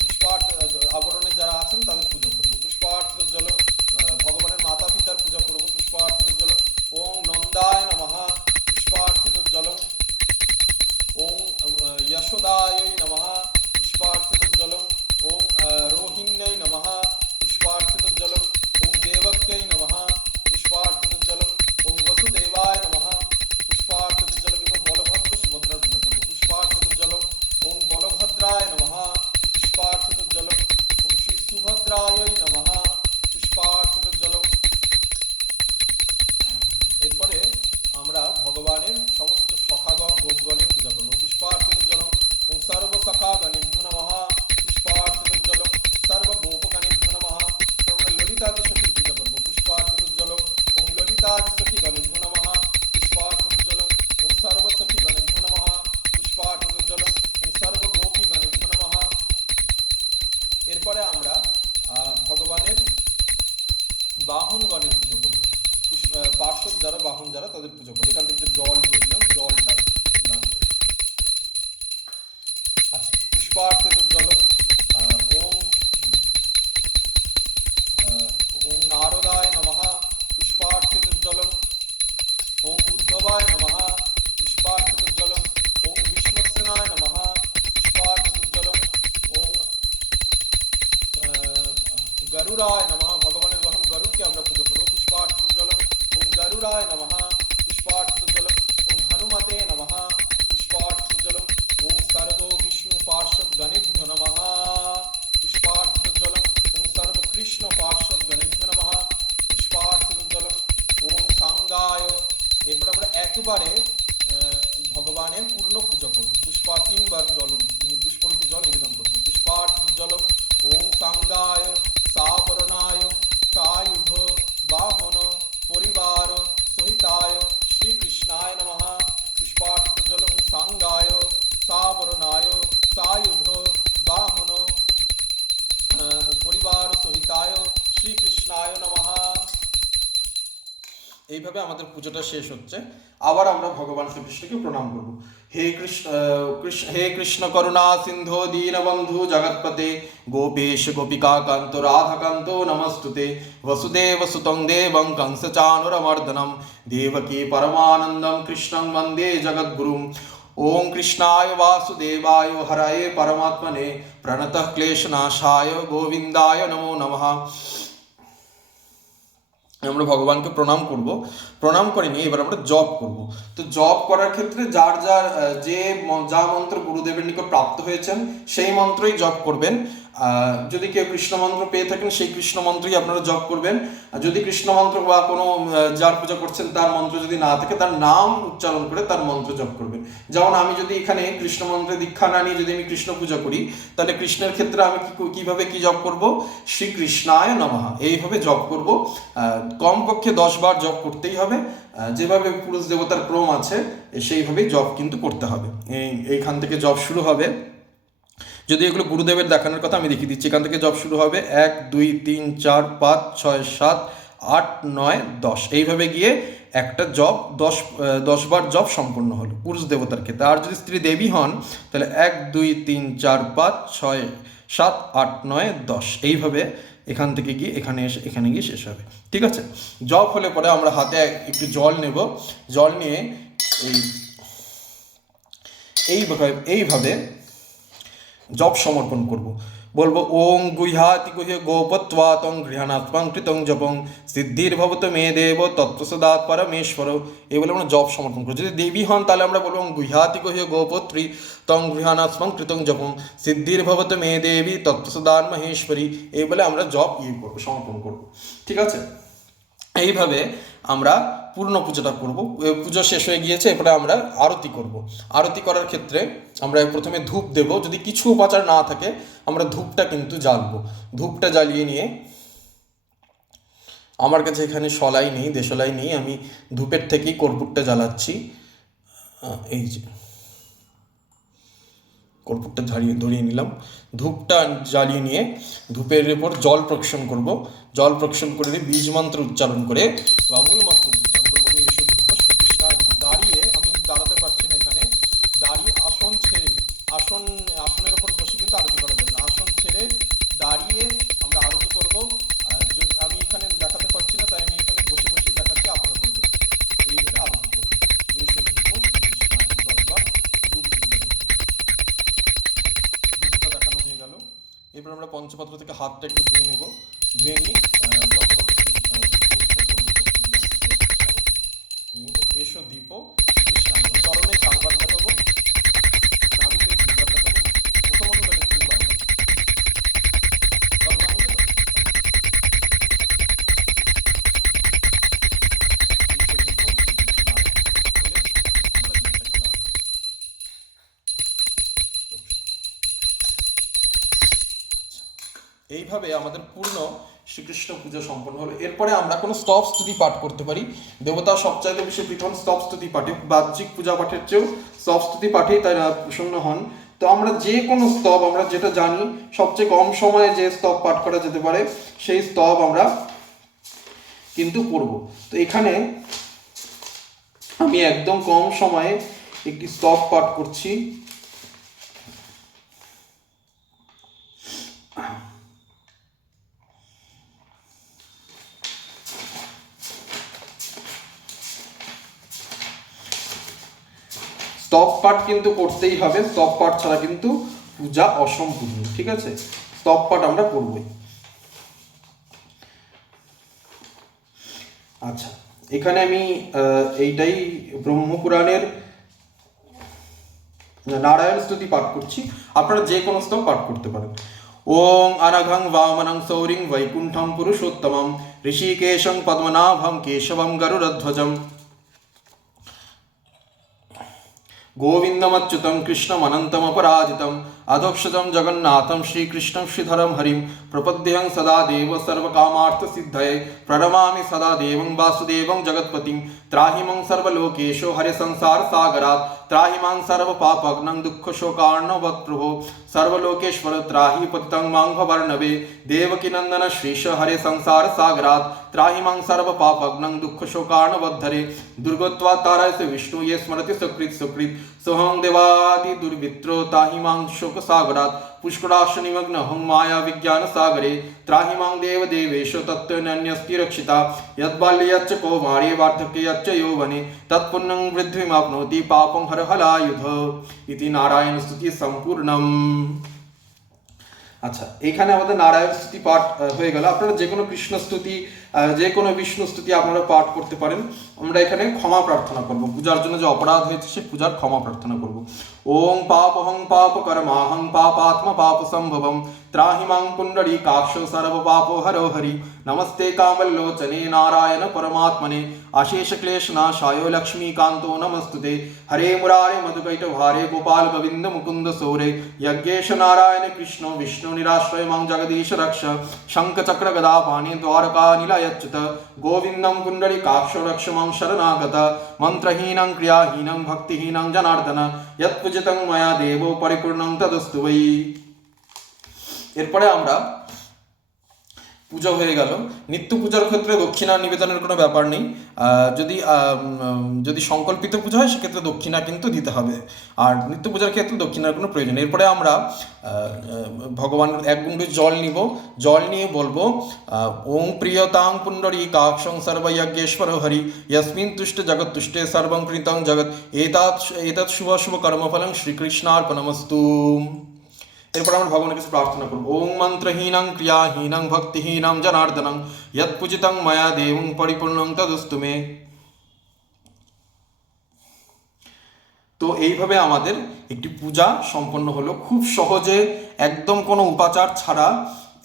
পুষ্পার্থ আবরণে যারা আছেন তাদের পুজো করব। পুষ্পার্থিত জলম ভগবানের মাতা পিতার পূজা করব। পুষ্পার্থিত জলম ওম নন্দায় নমঃ। পুষ্পার্থিত জলম ওম যশোদায় নমঃ। পুষ্পার্থিত জলম ওম রোহিণ্যৈ নমঃ। পুষ্পার্থিত জলম ওম দেবক্যৈ নমঃ। পুষ্পার্থিত জলম ওম বসুদেবায় নমঃ। পুষ্পার্থিত জলম এবং বলভদ্র সুভদ্রার পূজা করব। পুষ্পার্থিত জলম ওম বলভদ্রায় নমঃ। পুষ্পার্থিত জলম ওম শ্রী সুভদ্রায় নমঃ। পুষ্পার্থিত জলম এরপরে আমরা ভগবানের সমস্ত সখাগণ গোপগণের পূজা করব। পুষ্পার্থিত জলম ওম সর্বসখাগণেভ্যো নমঃ। পুষ্পার্থিত জলম সর্বগোপগণেভ্যো নমঃ। আমরা ললিতাদি সখীর পূজা করব। পুষ্পার্থিত জলম ওম ললিতাদি সখীগণেভ্যো নমঃ। পুষ্পার্থিত জলম ওম সর্বসখীগণেভ্যো নমঃ। পুষ্পার্থিত জলম ওম সর্বগোপীগণেভ্যো নমঃ। এরপরে আমরা ভগবানের বাহনগণের পুজো করব। পার্শ্বদ যারা বাহন যারা তাদের পুজো করবো। এখান থেকে জল নিয়ে নিলাম, জলটা লাগবে। আচ্ছা, পুষ্পার্থিত জলম ওম ওম নারদায় নমঃ। পুষ্পার্থিত জলম ওম উদ্ধবায় নমঃ। পুষ্পার্থিত জলম ওম বিষ্ণুসেনায় নমঃ। পুষ্পার্থিত জলম ওম গরুড়ায় নমঃ। ভগবানের বাহন গরুড়কে আমরা পুজো করবো। পুষ্পার্থিত জলম ওম গরুড়ায় নমঃ। পুষ্পার্থিত জলম ওম হনুমতে নমঃ। পুষ্পার্থিত জলম ওম সর্ব বিষ্ণু পার্শ্বদ গণেভ্যো নমঃ। পুষ্পার্থিত জলম ওম সর্ব কৃষ্ণ পার্শ্বদ গণেভ্যো নমঃ। পুষ্পার্থিত জলম ওম সাঙ্গায়। এরপর আমরা একবারে ভগবানের পূর্ণ পুজো করব। তিনবার জল পুষ্পরূপী জল নিবেদন করব। পুষ্পার্থিত জলম ওম সাঙ্গায় সাবরণায় সায়ুধ বাহন পরিবার সহিতায় এইভাবে আমাদের পুজোটা শেষ হচ্ছে। আবার আমরা ভগবান শ্রীকৃষ্ণকে প্রণাম করব। হে কৃষ্ণ করুণা সিন্ধু দীনবন্ধু জগৎপতে গোপেশ গোপিকা কান্ত রাধাকান্ত নমস্তুতে বসুদেব সুতং দেবং কংসচানুরমর্দনম দেবকী পরমানন্দম কৃষ্ণং বন্দে জগদ্গুরুম। ওম কৃষ্ণায় বাসুদেবায় হরায়ে পরমাত্মনে প্রণতঃ ক্লেশনাশায় গোবিন্দায় নমো নমঃ। আমরা ভগবানকে প্রণাম করব, প্রণাম করে নিয়ে এবার আমরা জপ করব। তো জপ করার ক্ষেত্রে যার যার যা মন্ত্র গুরুদেবের নিকট প্রাপ্ত হয়েছেন সেই মন্ত্রই জপ করবেন। যদি কেউ কৃষ্ণ মন্ত্র পেয়ে থাকেন সেই কৃষ্ণ মন্ত্রই আপনারা জপ করবেন। যদি কৃষ্ণ মন্ত্র বা কোনো যার পূজা করছেন তার মন্ত্র যদি না থাকে তার নাম উচ্চারণ করে তার মন্ত্র জপ করবেন। যেমন আমি যদি এখানে কৃষ্ণ মন্ত্রে দীক্ষা না নিয়ে যদি আমি কৃষ্ণ পূজা করি তাহলে কৃষ্ণের ক্ষেত্রে আমি কিভাবে কি জপ করব? শ্রীকৃষ্ণায় নমঃ এইভাবে জপ করব। কমপক্ষে 10 বার জপ করতেই হবে। যেভাবে পুরুষ দেবতার ক্রম আছে সেইভাবেই জপ কিন্তু করতে হবে। এইখান থেকে জপ শুরু হবে। যদি এগুলো গুরুদেবের দেখানোর কথা আমি দেখিয়ে দিচ্ছি। এখান থেকে জপ শুরু হবে 1 2 3 4 5 6 7 8 9 10 এইভাবে গিয়ে একটা জপ 10 বার জপ সম্পূর্ণ হলো পুরুষ দেবতার ক্ষেত্রে। আর যদি স্ত্রী দেবী হন তাহলে 1 2 3 4 5 6 7 8 9 10 এইভাবে এখান থেকে গিয়ে এখানে গিয়ে শেষ হবে। ঠিক আছে, জপ হলে পরে আমরা হাতে একটু জল নেব। জল নিয়ে এইভাবে জপ সমর্পণ করব। বলবো ওং গুহ্যাতি গুহ্য গোপত্বা তং গৃহাণাত্মাং কৃতং জপং সিদ্ধির্ভবত মে দেব তত্ত্বসদাৎ পরমেশ্বর। এই বলে আমরা জপ সমর্পণ করবো। যদি দেবী হন তাহলে আমরা বলবো গুহ্যাতি গুহ্য গোপত্রী তং গৃহাণাত্মাং কৃতং জপং সিদ্ধির্ভবত মে দেবী তত্ত্বসদান মহেশ্বরী। এই বলে আমরা জপ করবো, সমর্পণ করবো। ঠিক আছে, এইভাবে আমরা পূর্ণ পুজোটা করব। পুজো শেষ হয়ে গিয়েছে, এরপরে আমরা আরতি করব। আরতি করার ক্ষেত্রে আমরা প্রথমে ধূপ দেব। যদি কিছু উপাচার না থাকে আমরা ধূপটা কিন্তু জ্বালবো। ধূপটা জ্বালিয়ে নিয়ে, আমার কাছে এখানে শলাই নেই, দেশলাই নেই, আমি ধূপের থেকেই কর্পূরটা জ্বালাচ্ছি। এই যে কর্পূরটা ধরিয়ে নিলাম। ধূপটা জ্বালিয়ে নিয়ে ধূপের উপর জল প্রক্ষণ করব। জল প্রক্ষণ করে বীজ মন্ত্র উচ্চারণ করে বা মূল মন্ত্র উচ্চারণ করবো। এসব ধূপ শ্রীকৃষ্ণ দাঁড়িয়ে, আমি দাঁড়াতে পারছি না এখানে, দাঁড়িয়ে আসন ছেড়ে, আসনের উপর বসে কিন্তু আরতি করা যাবে না। আসন ছেড়ে দাঁড়িয়ে আমরা আরতি করবো। আমি এখানে দেখাতে পারছি না তাই আমি এখানে বসে বসে দেখাচ্ছি, আপনারা করবেন এইভাবে আরতি করবো। এসব ধূপ এরপর আমরা পঞ্চপাত্র থেকে হাতটা একটু ধুয়ে নেব। ধুয়ে নিয়ে এসো দীপ শ্রীকৃষ্ণ চরণে 4 বার দেখাবো, নাভিতে 2 বার দেখাবো, মুখমণ্ডলে 3 বার দেখাবো। এইভাবে আমাদের পূর্ণ শ্রীকৃষ্ণ পুজো সম্পন্ন হলো। এরপরে আমরা কোনো স্তব স্তুতি পাঠ করতে পারি। দেবতা সবচাইতে বেশি পীঠন স্তব স্তুতি পাঠে, বাহ্যিক পূজা পাঠের চেয়েও স্তব স্তুতি পাঠেই তারা প্রসন্ন হন। তো আমরা যে কোনো স্তব, আমরা যেটা জানি সবচেয়ে কম সময়ে যে স্তব পাঠ করা যেতে পারে সেই স্তব আমরা কিন্তু করব। তো এখানে আমি একদম কম সময়ে একটি স্তব পাঠ করছি। স্তব পাঠ কিন্তু করতেই হবে, স্তব পাঠ ছাড়া কিন্তু পূজা অসম্পূর্ণ। ঠিক আছে, স্তব পাঠ আমরা করবই। আচ্ছা, এখানে আমি এইটাই ব্রহ্মপুরাণের নারায়ণ স্তুতি পাঠ করছি। আপনারা যে কোনো স্তব পাঠ করতে পারেন। ওং অনঘং বামনং সৌরিং বৈকুণ্ঠম পুরুষোত্তমম ঋষিকেশং পদ্মনাভম কেশবম গরুড়ধ্বজম গোবিন্দমচ্যুতম কৃষ্ণমনন্তমপরাজিতম अधोक्षजं जगन्नाथं श्रीकृष्णं श्रीधरं हरिं प्रपद्यं सदा देव सर्वकामार्थसिद्धये प्रणमामि सदा देवं वासुदेवं जगत्पतिं त्राहि मां सर्वलोकेषु हरे संसारसागरात् त्राहि मां सर्वपापघ्नं दुःखशोकार्णवप्रभो सर्वलोकेश्वर त्राहि पतितं मां भवर्णवे देवकीनन्दन श्रीश हरे संसारसागरात् त्राहि मां सर्वपापघ्नं दुःखशोकार्णवद्धरे दुर्गत्वा तारयसे विष्णु ये स्मरति सुकृत् सुकृत् सोहं देवादि दुर्वित्रो त्राहि मां शोकसागरात् पुष्कराश निमग्नहं माया विज्ञानसागरे त्राहि मां देवदेवेश तत्त्वन्यस्ति रक्षिता यद्बाल्ये यच्च कौमारे वार्धक्ये यच्च यौवने तत्पुण्यं वृद्धिमाप्नोति पापं हरहलायुध इति नारायण स्तुति সম্পূর্ণম। আচ্ছা, এখানে আমাদের নারায়ণ স্তুতি পাঠ হয়ে গেল। আপনারা যে কোনো কৃষ্ণ স্তুতি যে কোনো বিষ্ণু স্তুতি আপনারা পাঠ করতে পারেন। আমরা এখানে ক্ষমা প্রার্থনা করব, পূজার জন্য যে অপরাধ হয়েছে সে পূজার ক্ষমা প্রার্থনা করব। ওং পাপহং পাপ কর্মাহং পাপাত্ম পাপ সম্ভবম ত্রাহি মাং পুণ্ডরীকাক্ষ সর্ব পাপো হরো হরি নমস্তে কামল্লোচনে নারায়ণ পরমাত্মনে আশেষ ক্লেশ নাশায় লক্ষ্মীকান্তো নমস্তুতে হরে মুরারে মধুকৈট ভারে গোপাল গোবিন্দ মুকুন্দ সৌরে যজ্ঞেশ নারায়ণ কৃষ্ণ বিষ্ণু নিরাশ্রয় মাং জগদীশ রক্ষ শঙ্খ চক্র গদা পাণি দ্বারকা নীলায়চ্যুত গোবিন্দম পুণ্ডরীকাক্ষ রক্ষ মাং শরণাগত মন্ত্রহীনং ক্রিয়াহীনং ভক্তিহীনং জনার্দন যৎপূজিতং ময়া দেব পরিপূর্ণং তদস্তু বৈ। এরপরে আমরা পুজো হয়ে গেল। নিত্য পূজার ক্ষেত্রে দক্ষিণা নিবেদনের কোনো ব্যাপার নেই। যদি সংকল্পিত পুজো হয় সেক্ষেত্রে দক্ষিণা কিন্তু দিতে হবে, আর নিত্য পূজার ক্ষেত্রে দক্ষিণার কোনো প্রয়োজন। এরপরে আমরা ভগবানের এক গুণ্ডি জল নিব, জল নিয়ে বলবো ওং প্রিয়তাং পুণ্ডরীকাক্ষং সর্বযজ্ঞেশ্বর হরি যস্মিন তুষ্টে জগৎ তুষ্টে সর্বং কৃতং জগৎ এতৎ শুভ শুভ কর্মফলং শ্রীকৃষ্ণার্পণমস্তু। এরপর আমরা ভগবানের কাছে প্রার্থনা করব ওং মন্ত্রহীনং ক্রিয়াহীনং ভক্তিহীনং জনার্দনং যৎপূজিতং ময়া দেবং পরিপূর্ণং তদস্তু মে। তো এইভাবে আমাদের একটি পূজা সম্পন্ন হলো খুব সহজে, একদম কোনো উপাচার ছাড়া।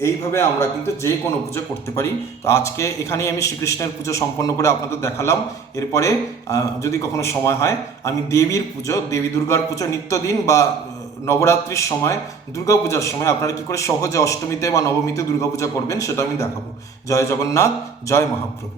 এইভাবে আমরা কিন্তু যে কোনো পুজো করতে পারি। তো আজকে এখানেই আমি শ্রীকৃষ্ণের পুজো সম্পন্ন করে আপনাদের দেখালাম। এরপরে যদি কখনো সময় হয় আমি দেবীর পুজো, দেবী দুর্গার পুজো নিত্যদিন বা নবরাত্রির সময়, দুর্গাপূজার সময় আপনারা কী করে সহজে অষ্টমীতে বা নবমীতে দুর্গাপূজা করবেন সেটা আমি দেখাবো। জয় জগন্নাথ, জয় মহাপ্রভু।